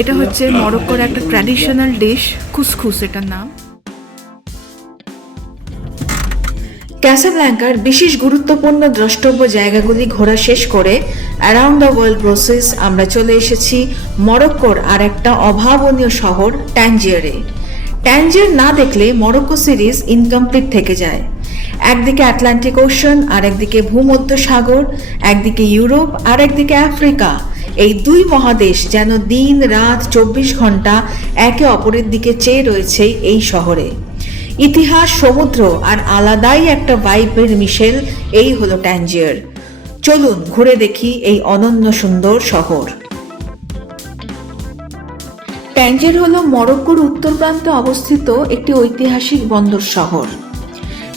এটা হচ্ছে মরক্কোর একটা ট্র্যাডিশনাল ডিশ, কুসকুস এটার নাম। ক্যাসাব্ল্যাঙ্কার বিশেষ গুরুত্বপূর্ণ দ্রষ্টব্য জায়গাগুলি ঘোরা শেষ করে অ্যারাউন্ড দ্য ওয়ার্ল্ড প্রসেস আমরা চলে এসেছি মরক্কোর আর একটা অভাবনীয় শহর ট্যানজিয়ারে। ট্যানজিয়ার না দেখলে মরক্কো সিরিজ ইনকমপ্লিট থেকে যায়। একদিকে আটলান্টিক ওশান আর একদিকে ভূমধ্য সাগর, একদিকে ইউরোপ আর একদিকে আফ্রিকা। এই দুই মহাদেশ যেন দিন রাত 24 ঘন্টা একে অপরের দিকে চেয়ে রয়েছে এই শহরে। ইতিহাস, সমুদ্র আর আলাদাই একটা ভাইবের মিশেল এই হলো ট্যানজিয়ার। চলুন ঘুরে দেখি এই অনন্য সুন্দর শহর। ট্যানজিয়ার হলো মরক্কোর উত্তর প্রান্তে অবস্থিত একটি ঐতিহাসিক বন্দর শহর।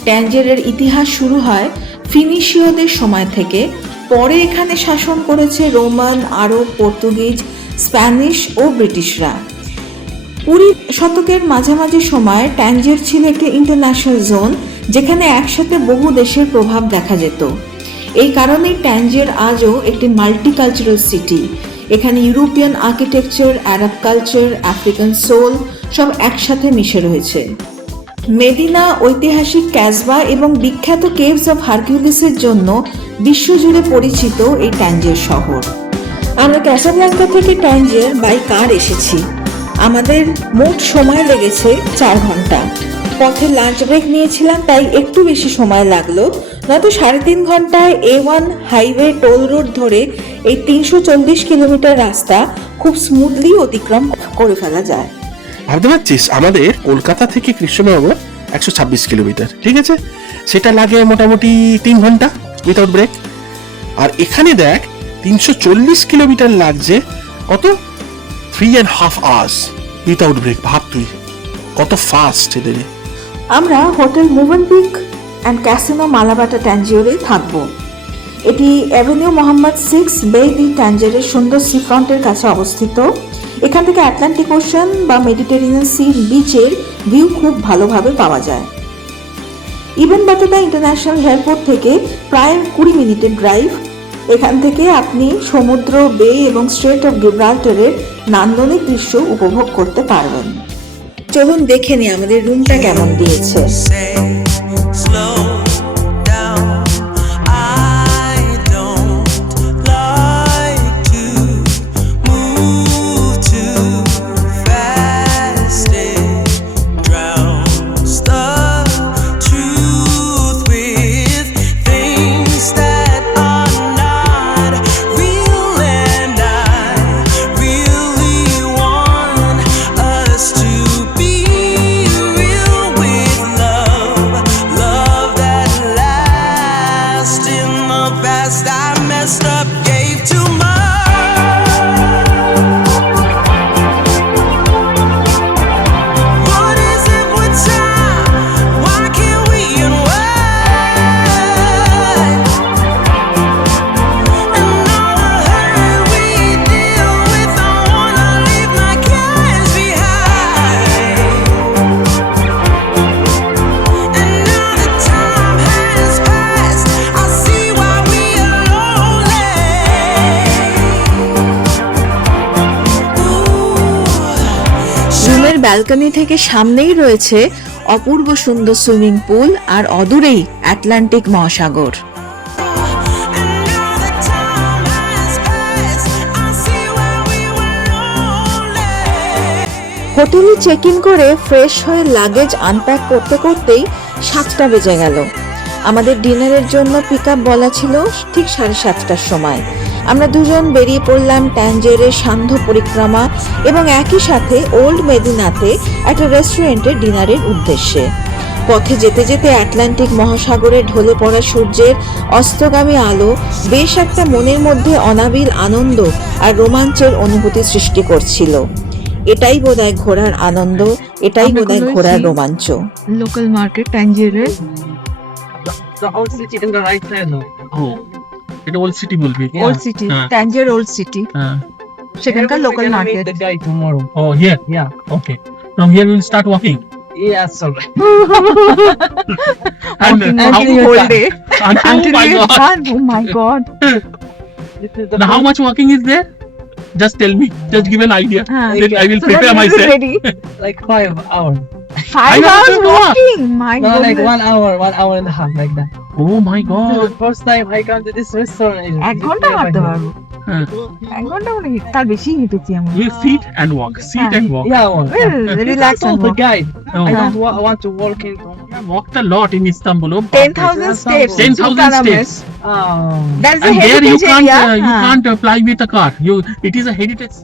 ট্যানজিয়ারের ইতিহাস শুরু হয় ফিনিশীয়দের সময় থেকে। পরে এখানে শাসন করেছে রোমান, আরব, পর্তুগিজ, স্প্যানিশ ও ব্রিটিশরা। 20 শতকের মাঝামাঝি সময় ট্যানজিয়ার ছিল একটি ইন্টারন্যাশনাল জোন, যেখানে একসাথে বহু দেশের প্রভাব দেখা যেত। এই কারণেই ট্যানজিয়ার আজও একটি মাল্টিকালচারাল সিটি। এখানে ইউরোপিয়ান আর্কিটেকচার, আরব কালচার, আফ্রিকান সোল সব একসাথে মিশে রয়েছে। মেদিনা, ঐতিহাসিক ক্যাসবা এবং বিখ্যাত কেভস অফ হারকিউলিসের জন্য বিশ্বজুড়ে পরিচিত এই ট্যানজিয়ার শহর। আমরা ক্যাসাব্ল্যাঙ্কা থেকে ট্যানজিয়ার বাই কার এসেছি। আমাদের মোট সময় লেগেছে 4 ঘন্টা। পথে লাঞ্চ ব্রেক নিয়েছিলাম, তাই একটু বেশি সময় লাগলো, নয়তো 3.5 ঘন্টায় A1 হাইওয়ে টোল রোড ধরে এই 340 কিলোমিটার রাস্তা খুব স্মুথলি অতিক্রম করে ফেলা যায়। ভাবতে পারছিস, আমাদের কলকাতা থেকে কৃষ্ণনগর 126 কিলোমিটার, ঠিক আছে? সেটা লাগে মোটামুটি 3 ঘন্টা উইথাউট ব্রেক। আর এখানে দেখ 340 কিলোমিটার লাগছে কত, 3.5 hours উইথাউট ব্রেক। ভাব তুই কত ফাস্ট এদের। আমরা হোটেল মুভেনপিক অ্যান্ড ক্যাসিনো মালাবাটা ট্যানজিয়ারে থাকবো। এটি অ্যাভিনিউ মোহাম্মদ 6 বে ডি ট্যানজিয়ারের সুন্দর সি ফ্রন্টের কাছে অবস্থিত। এখান থেকে আটলান্টিক ওশান বা মেডিটেরিয়ান সি বিচের ভিউ খুব ভালোভাবে পাওয়া যায়। ইবেন বাতুতা ইন্টারন্যাশনাল এয়ারপোর্ট থেকে প্রায় 20 মিনিটের ড্রাইভ। এখান থেকে আপনি সমুদ্র, বে এবং স্ট্রেট অফ গিব্রাল্টারের নান্দনিক দৃশ্য উপভোগ করতে পারবেন। চলুন দেখে নিই আমাদের রুমটা কেমন দিয়েছে। ব্যালকনি থেকে সামনেই রয়েছে অপূর্ব সুন্দর সুইমিং পুল আর অদূরেই আটলান্টিক মহাসাগর। হোটেলে চেক ইন করে ফ্রেশ হয়ে লাগেজ আনপ্যাক করতে করতেই 7টা বেজে গেল। আমাদের ডিনারের জন্য পিক আপ বলা ছিল ঠিক 7:30টার সময়। আমরা দুজন বেরিয়ে পড়লাম ট্যানজিয়ারের সান্ধ্য পরিক্রমা এবং একই সাথে ওল্ড মেদিনাতে একটা রেস্টুরেন্টে ডিনারের উদ্দেশ্যে। পথে যেতে যেতে আটলান্টিক মহাসাগরে ঢলে পড়া সূর্যের অস্তগামী আলো বেশ একটা মনের মধ্যে অনাবিল আনন্দ আর রোমাঞ্চের অনুভূতি সৃষ্টি করছিল। এটাই বোধহয় ঘোরার আনন্দ, এটাই বোধহয় ঘোরার রোমাঞ্চ। লোকাল মার্কেট ট্যানজিয়ারে। The old city in the right side. Oh, এটা ওল্ড সিটি বলবি? Old city, Tangier old city. সেখানকার local market. The guy tomorrow. Oh, here. Yeah. Okay. From here we'll start walking. Yes, alright. Until whole day. Until we are done. Oh my God. Now how much walking is there? Just tell me. Just give an idea. Then I will So that prepare you will be myself. ready. Like 5 hours. 5 I hours know. walking. My No, like goodness. 1 hour and a half, like that. Oh my This is God. the first time I come to this restaurant. এক ঘন্টা হাঁটতে পারবো Huh. 1 ঘন্টা মানে তার বেশি হেঁটেছি আমি You sit and walk. Sit and walk. Yeah, well, relax I told the guide. Oh. I don't want to walk into. I walked a lot in Istanbul. Oh, 10,000 steps 10,000 steps. That's the And there you heritage can't area. you can't apply with a car. It is a heritage.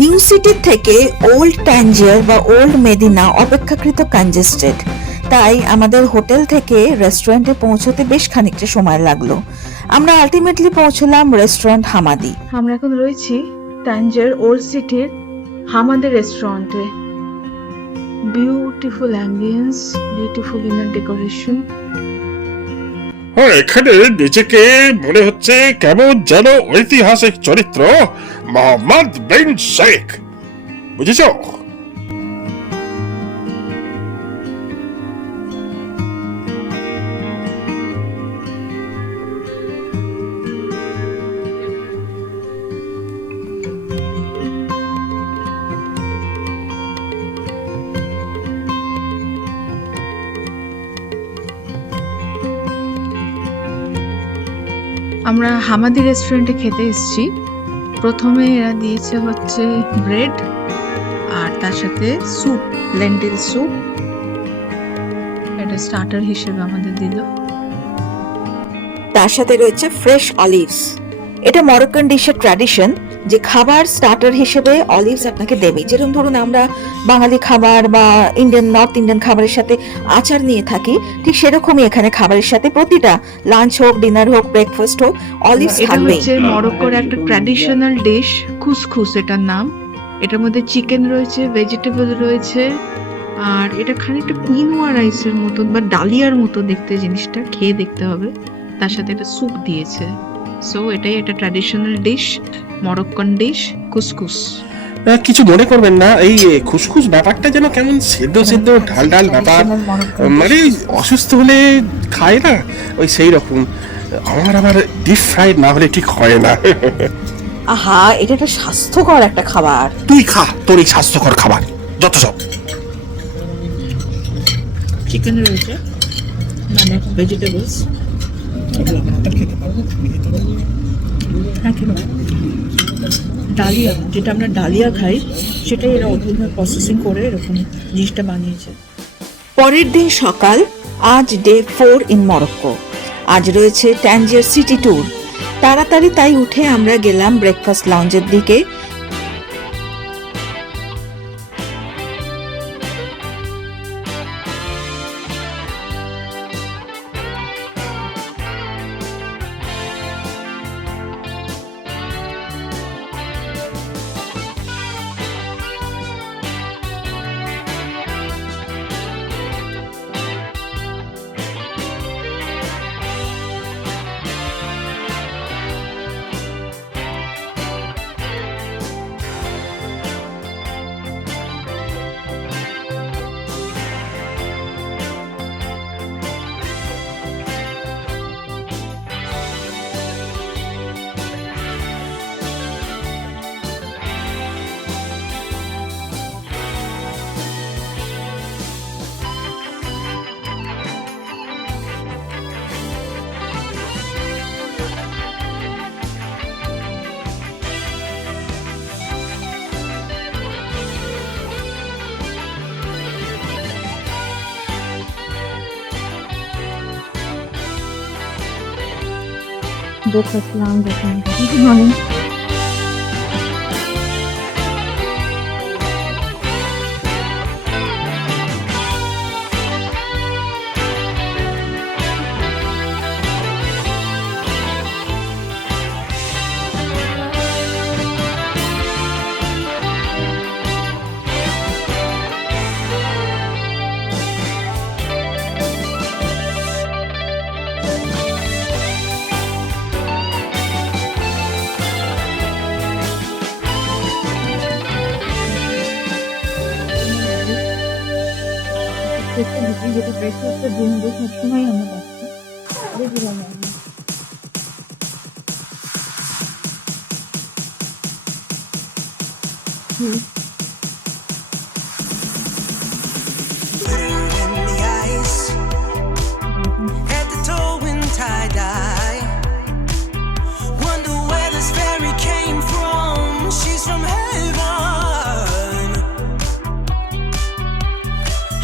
New সিটির থেকে old ট্যাঞ্জিয়ার বা old Medina অপেক্ষাকৃত congested, তাই আমাদের hotel থেকে রেস্টুরেন্টে পৌঁছতে বেশ খানিকটা সময় লাগলো। আমরা আলটিমেটলি পৌঁছলাম রেস্টুরেন্ট হামাদি। আমরা এখন রয়েছি ট্যাঞ্জিয়ার ওল্ড সিটির হামাদি রেস্টুরেন্টে। Beautiful ambience, beautiful inner decoration. এখানে নিজেকে মনে হচ্ছে কেমন যেন ঐতিহাসিক চরিত্র মোহাম্মদ বিন শেখ, বুঝেছ? আমরা হামাদি রেস্টুরেন্টে খেতে এসেছি। প্রথমে এরা দিয়েছে হচ্ছে ব্রেড আর তার সাথে স্যুপ, লেন্টিল স্যুপ। এটা স্টার্টার হিসেবে আমাদের দিল। তার সাথে রয়েছে ফ্রেশ অলিভস। এটা মরক্কান ডিশের ট্র্যাডিশন যে খাবার স্টার্টার হিসেবে অলিভস আপনাকে দেবে। যেরকম ধরুন আমরা বাঙালি খাবার বা নর্থ ইন্ডিয়ান খাবারের সাথে আচার নিয়ে থাকি, ঠিক সেরকমই এখানে খাবারের সাথে প্রতিটা লাঞ্চ হোক, ডিনার হোক, ব্রেকফাস্ট হোক, অলিভস থাকবে। এটা হচ্ছে মরক্কোর একটা ট্র্যাডিশনাল ডিশ, খুসখুস এটার নাম। এটার মধ্যে চিকেন রয়েছে, ভেজিটেবল রয়েছে, আর এটা খানিকটা কুইনোয়া রাইসের মতো বা ডালিয়ার মতো দেখতে। জিনিসটা খেয়ে দেখতে হবে। তার সাথে একটা স্যুপ দিয়েছে। সো এটাই একটা ট্র্যাডিশনাল ডিশ, মরক্কান ডিশ, কুসকুস। কিছু মনে করবেন না, এই খুসখুস ব্যাপারটা যেন কেমন সেদ্ধ সেদ্ধ ঢাল ঢাল ব্যাপার, মানে অসুস্থ হলে খায় না ওই সেই রকম। আমার আবার ডিপ ফ্রাইড না হলে ঠিক হয় না। আহা, এটা একটা স্বাস্থ্যকর একটা খাবার। তুই খা তোর এই স্বাস্থ্যকর খাবার যত সব। চিকেন রয়েছে, মানে ভেজিটেবলস। ডালিয়া, যেটা আমরা ডালিয়া খাই, সেটাই এরা অদ্ভুতভাবে প্রসেসিং করে এরকম জিনিসটা বানিয়েছে। পরের দিন সকাল, আজ ডে 4 ইন মরক্কো। আজ রয়েছে ট্যাঞ্জিয়ার সিটি ট্যুর। তাড়াতাড়ি তাই উঠে আমরা গেলাম ব্রেকফাস্ট লাউঞ্জের দিকে। Breakfast lounge এখানে। Good morning. যেটা ব্রেকফাস্টের দিন সবসময় আমরা পাচ্ছি regular In the ice, head to toe in tie-dye. Wonder where this fairy came from. She's from heaven.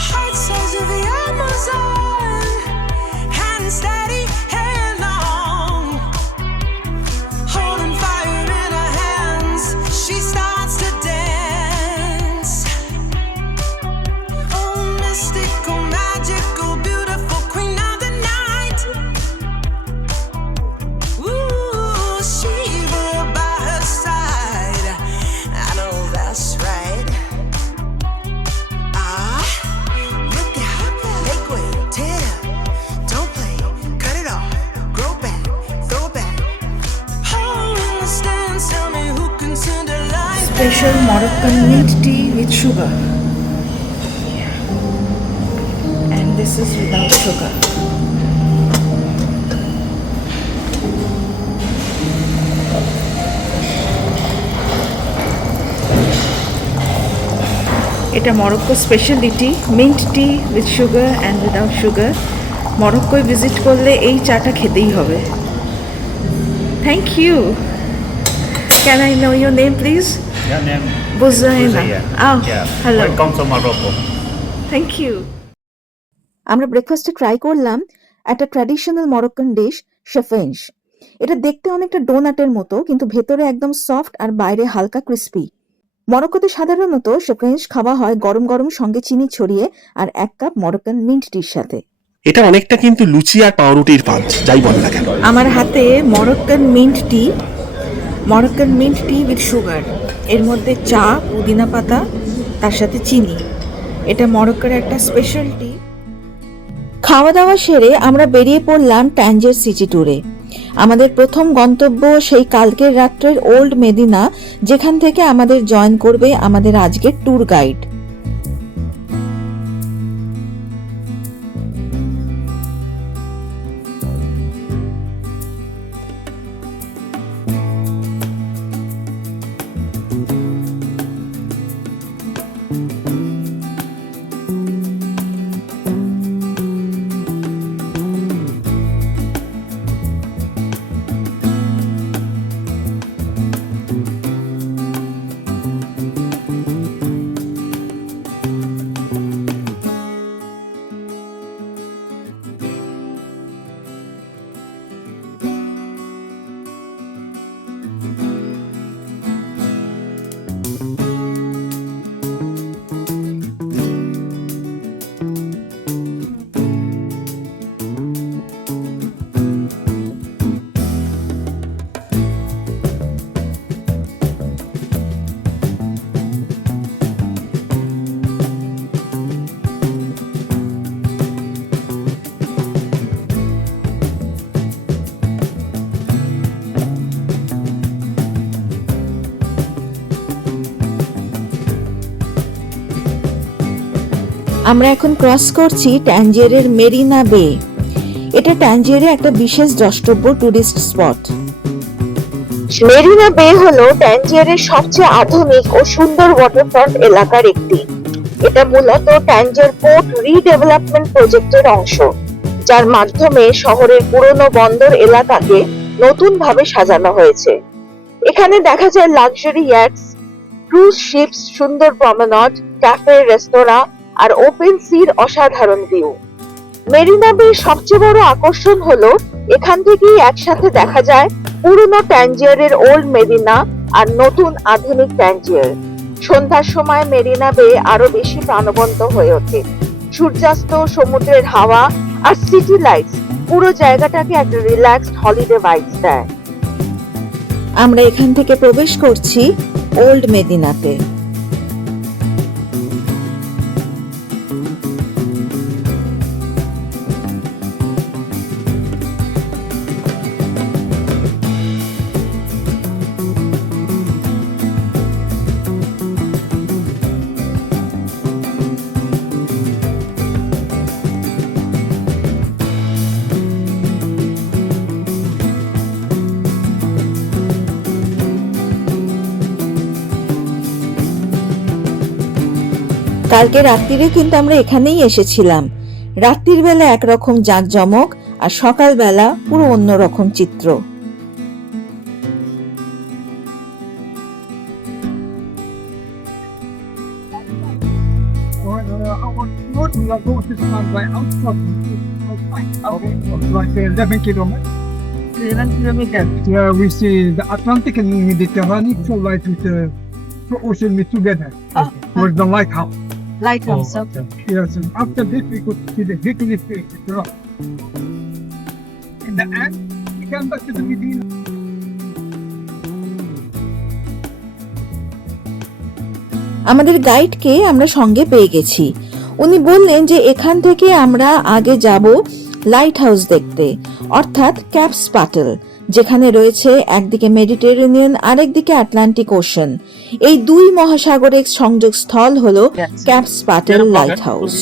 Heart size of the Amazon. Hand steady, hand long. Holding fire in her hands. She starts to dance. Oh, mystical, magical, beautiful queen of the night. Ooh, Shiva by her side. I know that's right. Look at make way, tear up, don't play, cut it off, grow back, throw it back. Oh, in the stands, tell me who can send a light. Special Moroccan mint tea with sugar, and this is without sugar. এটা Morocco speciality mint tea with sugar and without sugar. মরক্কোয় visit করলে এই চাটা খেতেই হবে। Thank you. Can I know your name please? Your name? Bouzaina. Yeah. Hello, Welcome to Morocco. Thank you. আমরা ব্রেকফাস্টে try করলাম একটা ট্র্যাডিশনাল মরক্কান ডিশ শেফেঞ্জ। এটা দেখতে অনেকটা ডোনাটের মতো, কিন্তু ভেতরে একদম সফট আর বাইরে হালকা ক্রিস্পি। মরক্কোতে সাধারণত শেফেঞ্জ খাওয়া হয় গরম গরম সঙ্গে চিনি ছড়িয়ে আর 1 কাপ মরক্কান মিন্ট টির সাথে। এটা অনেকটা কিন্তু লুচি আর পাউরুটির পাঞ্চ, যাই বল না কেন। আমার হাতে Moroccan mint tea with sugar, এর মধ্যে চা, পুদিনা পাতা, তার সাথে চিনি। এটা মরক্কোর একটা স্পেশালিটি। খাওয়া দাওয়া সেরে আমরা বেরিয়ে পড়লাম ট্যাঞ্জের সিটি ট্যুরে। আমাদের প্রথম গন্তব্য সেই কালকের রাত্রের ওল্ড মেদিনা, যেখান থেকে আমাদের জয়েন করবে আমাদের আজকের ট্যুর গাইড। আমরা এখন ক্রস করছি ট্যাঞ্জিয়েরের মেরিনা বে। এটা ট্যাঞ্জিয়েরে একটা বিশেষ দ্রষ্টব্য টুরিস্ট স্পট। মেরিনা বে হলো ট্যাঞ্জিয়েরের সবচেয়ে আধুনিক ও সুন্দর ওয়াটারফ্রন্ট এলাকার একটি। এটা মূলত ট্যাঞ্জিয়ের পোর্ট রিডেভেলপমেন্ট প্রজেক্টের অংশ, যার মাধ্যমে শহরের পুরনো বন্দর এলাকাকে নতুনভাবে সাজানো হয়েছে। এখানে দেখা যায় লাক্সারি ইয়াটস, ক্রুজ শিপস, সুন্দর প্রমেনাড, ক্যাফে, রেস্তোরাঁ আর ওপেন সির অসাধারণ ভিউ। মেরিনা বের সবচেয়ে বড় আকর্ষণ হলো এখান থেকেই একসাথে দেখা যায় পুরনো ট্যাঞ্জিয়ারের ওল্ড মেরিনা আর নতুন আধুনিক ট্যাঞ্জিয়ার। সন্ধ্যার সময় মেরিনা বে আরো বেশি প্রাণবন্ত হয়ে ওঠে। সূর্যাস্ত, সমুদ্রের হাওয়া আর সিটি লাইটস পুরো জায়গাটাকে একটা রিল্যাক্সড হলিডে ভাইবস দেয়। আমরা এখান থেকে প্রবেশ করছি ওল্ড মেদিনাতে। কালকে রাত্রিরে কিন্তু আমরা এখানেই এসেছিলাম। রাত্রির বেলা একরকম জাঁকজমক আর সকাল বেলা পুরো অন্যরকম চিত্র। Like 11 kilometers. 11 kilometers. Yeah, we see the Atlantic and Mediterranean collide with the ocean meet together. Towards the lighthouse. Lighthouse. okay. Yes, and after this we could see the Hercules face, the rock. In the end, we came back to the Medina. আমাদের গাইডকে আমরা সঙ্গে পেয়ে গেছি। উনি বললেন যে এখান থেকে আমরা আগে যাব লাইট হাউস দেখতে, অর্থাৎ ক্যাপস পাটেল, যেখানে রয়েছে একদিকে মেডিটেরেনিয়ান আর একদিকে আটলান্টিক ওশান। এই দুই মহাসাগরের সংযোগ স্থল হলো ক্যাপস পাটেল লাইট হাউস।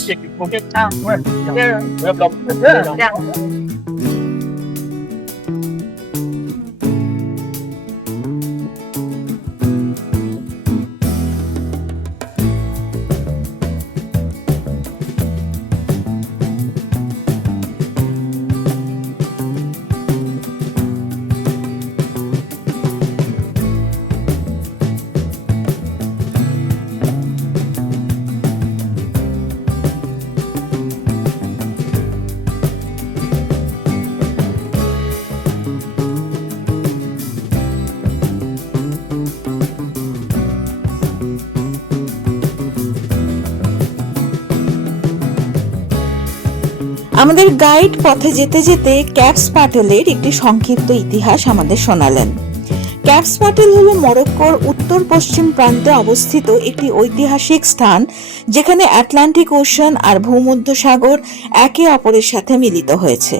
আমাদের গাইড পথে যেতে যেতে ক্যাপস পাটেলের একটি সংক্ষিপ্ত ইতিহাস আমাদের শোনালেন। ক্যাপস পাটেল হলো মরক্কোর উত্তর পশ্চিম প্রান্তে অবস্থিত একটি ঐতিহাসিক স্থান, যেখানে আটলান্টিক ওশান আর ভূমধ্যসাগর একে অপরের সাথে মিলিত হয়েছে।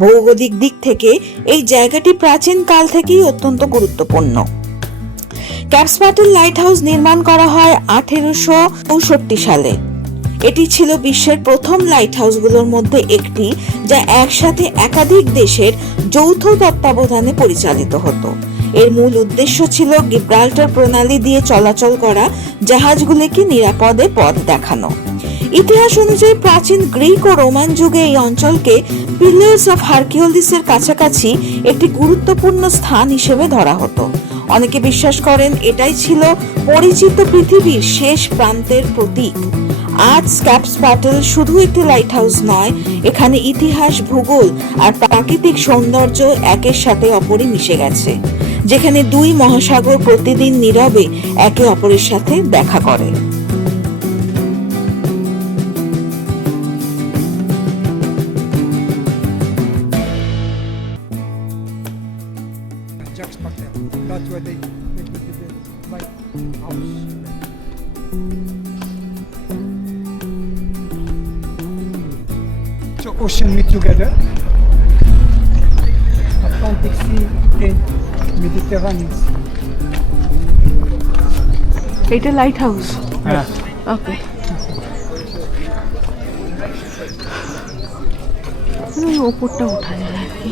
ভৌগোলিক দিক থেকে এই জায়গাটি প্রাচীন কাল থেকেই অত্যন্ত গুরুত্বপূর্ণ। ক্যাপস পাটেল লাইট হাউস নির্মাণ করা হয় 1864 সালে। এটি ছিল বিশ্বের প্রথম লাইট হাউসগুলোর মধ্যে একটি, যা একসাথে একাধিক দেশের যৌথ তত্ত্বাবধানে পরিচালিত হতো। এর মূল উদ্দেশ্য ছিল গিব্রাল্টার প্রণালী দিয়ে চলাচল করা জাহাজগুলিকে নিরাপদে পথ দেখানো। ইতিহাস অনুযায়ী প্রাচীন গ্রিক ও রোমান যুগে এই অঞ্চলকে পিলার্স অফ হারকিউলিসের কাছাকাছি একটি গুরুত্বপূর্ণ স্থান হিসেবে ধরা হতো। অনেকে বিশ্বাস করেন এটাই ছিল পরিচিত পৃথিবীর শেষ প্রান্তের প্রতীক। আজ ক্যাপস পাটেল শুধু একটি লাইট হাউস নয়, এখানে ইতিহাস, ভূগোল আর প্রাকৃতিক সৌন্দর্য একের সাথে অপরে মিশে গেছে, যেখানে দুই মহাসাগর প্রতিদিন নীরবে একে অপরের সাথে দেখা করে। Jacques Patel. That's why they put the lighthouse. So ocean meet together. Atlantic Sea and Mediterranean Sea. এটা লাইট হাউস। Yeah. ওকে। ওপরটা উঠা যায় আর কি।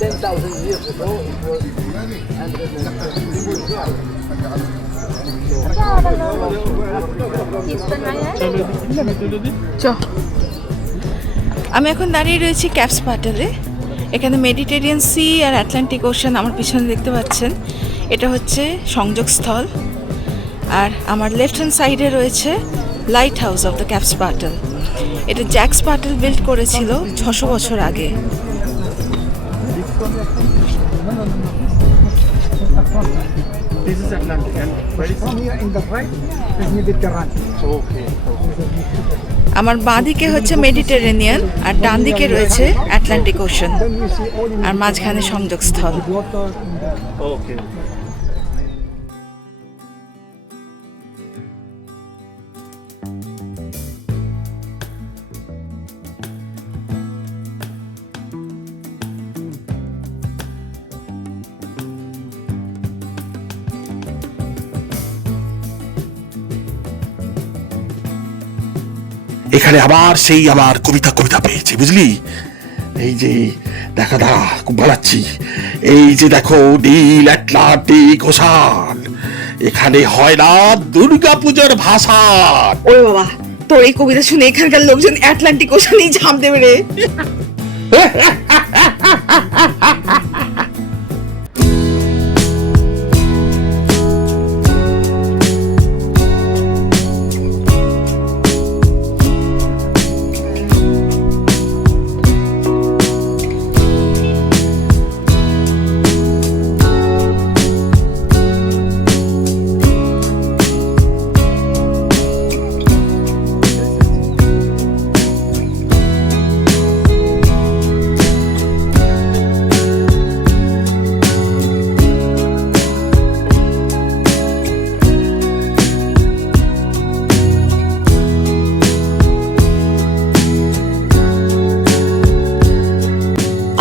$10,000 years ago, it was আমি এখন দাঁড়িয়ে রয়েছি ক্যাপস পাটেলে। এখানে মেডিটেরিয়ান সি আর আটলান্টিক ওশান আমার পিছনে দেখতে পাচ্ছেন। এটা হচ্ছে সংযোগস্থল। আর আমার লেফট হ্যান্ড সাইডে রয়েছে light house of the caps Patel. এটা জ্যাক্স পাটেল বিল্ড করেছিল 600 বছর আগে। This is Atlantic and where is From here in the right is Mediterranean. okay. আমার বাঁ দিকে হচ্ছে মেডিটেরেনিয়ান আর ডান দিকে রয়েছে Atlantic ocean Then you see all in আর মাঝখানে সংযোগস্থল। water in the Okay. এখানে আবার সেই আমার কবিতা পেয়েছি, বুঝলি? এই যে দেখা খুব বানাচ্ছি। এই যে দেখো নীল আটলান্টিক ওশান, এখানে হয় না দুর্গা পূজার ভাসান। ওরে বাবা, তোর এই কবিতা শুনে এখানকার লোকজন আটলান্টিক ওশানেই ঝাঁপ দেবে রে।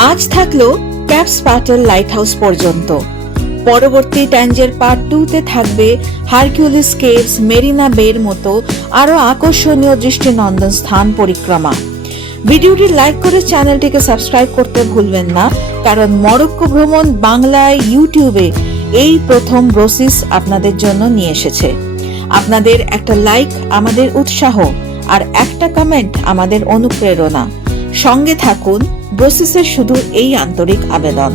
আজ থাকলো ক্যাপস পাটেল লাইট হাউস পর্যন্ত। পরবর্তী ট্যাঞ্জের পার্ট 2-তে থাকবে হারকিউলিস কেভস, মেরিনা বের মতো আরো আকর্ষণীয় দৃষ্টিনন্দন স্থান পরিক্রমা। ভিডিওটি লাইক করে চ্যানেলটিকে সাবস্ক্রাইব করতে ভুলবেন না, কারণ মরক্কো ভ্রমণ বাংলায় ইউটিউবে এই প্রথম ব্রোসিস আপনাদের জন্য নিয়ে এসেছে। আপনাদের একটা লাইক আমাদের উৎসাহ আর একটা কমেন্ট আমাদের অনুপ্রেরণা। সঙ্গে থাকুন, ব্রোসিসের শুধু এই আন্তরিক আবেদন।